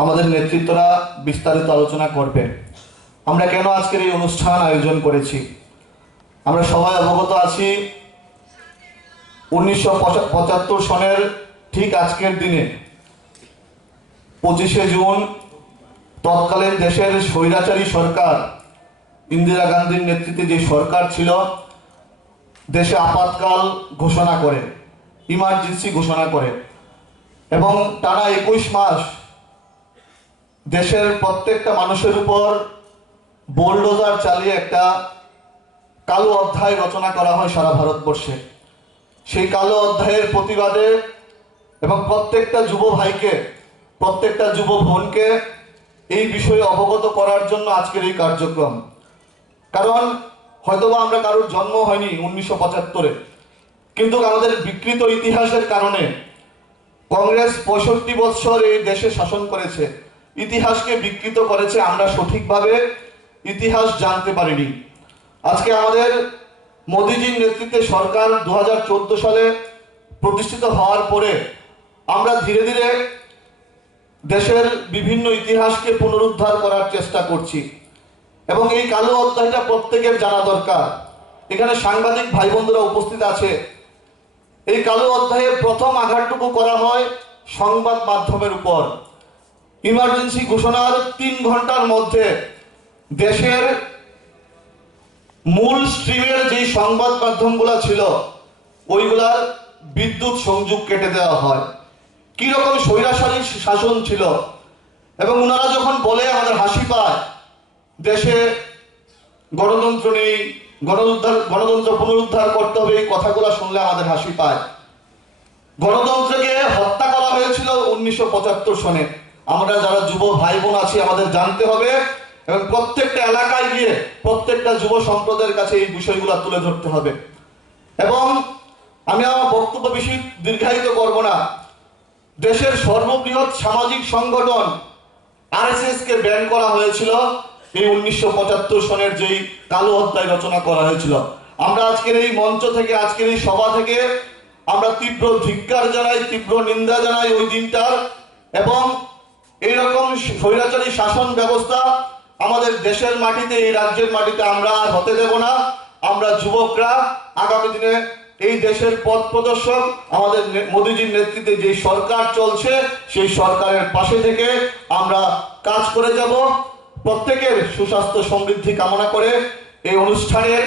আমাদের নেতৃত্বরা বিস্তারিত আলোচনা করবে। আমরা কেন আজকের এই অনুষ্ঠান আয়োজন করেছি, আমরা সবাই অবগত আছি। 1975 সনের ঠিক আজকের দিনে 25শে জুন তৎকালীন দেশের স্বৈরাচারী সরকার ইন্দিরা গান্ধীর নেতৃত্বে যে সরকার ছিল, দেশে আপাতকাল ঘোষণা করে, ইমার্জেন্সি ঘোষণা করে এবং টানা 21 মাস দেশের প্রত্যেকটা মানুষের উপর বোলডোজার চালিয়ে একটা কালো অধ্যায় রচনা করা হয় সারা ভারতবর্ষে। সেই কালো অধ্যায়ের প্রতিবাদে এবং প্রত্যেকটা যুব ভাইকে, প্রত্যেকটা যুব বোনকে এই বিষয়ে অবগত করার জন্য আজকের এই কার্যক্রম। কারণ হয়তোবা আমরা কারোর জন্ম হয়নি 1975-এ, কিন্তু আমাদের বিকৃত ইতিহাসের কারণে কংগ্রেস 65 বছর এই দেশে শাসন করেছে, ইতিহাসকে বিকৃত করেছে। আমরা সঠিকভাবে ইতিহাস জানতে পারিনি। আজকে আমাদের মোদিজির নেতৃত্বে সরকার 2014 সালে প্রতিষ্ঠিত হওয়ার পরে আমরা ধীরে ধীরে দেশের বিভিন্ন ইতিহাসকে পুনরুদ্ধার করার চেষ্টা করছি এবং এই কালো অধ্যায়টা প্রত্যেকের জানা দরকার। এখানে সাংবাদিক ভাই বোনরা উপস্থিত আছে। এই কালো অধ্যায়ের প্রথম আঘাতটুকু করা হয় সংবাদ মাধ্যমের উপর। ইমার্জেন্সি ঘোষণার 3 ঘন্টার মধ্যে দেশের মূল স্ট্রিমের যে সংবাদ মাধ্যমগুলো ছিল ওইগুলার বিদ্যুৎ সংযোগ কেটে দেওয়া হয়। কি রকম স্বৈরাচারী শাসন ছিল! এবং ওনারা যখন বলে আমাদের হাসি পায়, দেশে গণতন্ত্র নেই, গণতন্ত্র পুনরুদ্ধার করতে হবে, এই কথাগুলো শুনলে আমাদের হাসি পায়। গণতন্ত্রকে হত্যা করা হয়েছিল 1975 সনে। আমরা যারা যুব ভাই বোন আছি আমাদের জানতে হবে এবং প্রত্যেকটা এলাকায় গিয়ে প্রত্যেকটা যুব সম্প্রদায়ের কাছে এই বিষয়গুলো তুলে ধরতে হবে। এবং আমি আমার বক্তব্য বেশি দীর্ঘায়িত করব না। দেশের সর্ববৃহৎ সামাজিক সংগঠন আরএসএস কে ব্যান করা হয়েছিল এই 1975 সনের যেই কালো অধ্যায় রচনা করা হয়েছিল। আমরা আজকের এই মঞ্চ থেকে, আজকের এই সভা থেকে আমরা তীব্র ধিক্কার জানাই, তীব্র নিন্দা জানাই ওই দিনটার। এবং এইরকম স্বৈরাচারী শাসন ব্যবস্থা আমাদের দেশের মাটিতে, এই রাজ্যের মাটিতে আমরা আর হতে দেব না। আমরা যুবকরা আগামী দিনে এই দেশের পথ প্রদর্শক, আমাদের মোদিজির নেতৃত্বে যে সরকার চলছে সেই সরকারের পাশে থেকে আমরা কাজ করে যাব। প্রত্যেকের সুস্বাস্থ্য সমৃদ্ধি কামনা করে এই অনুষ্ঠানের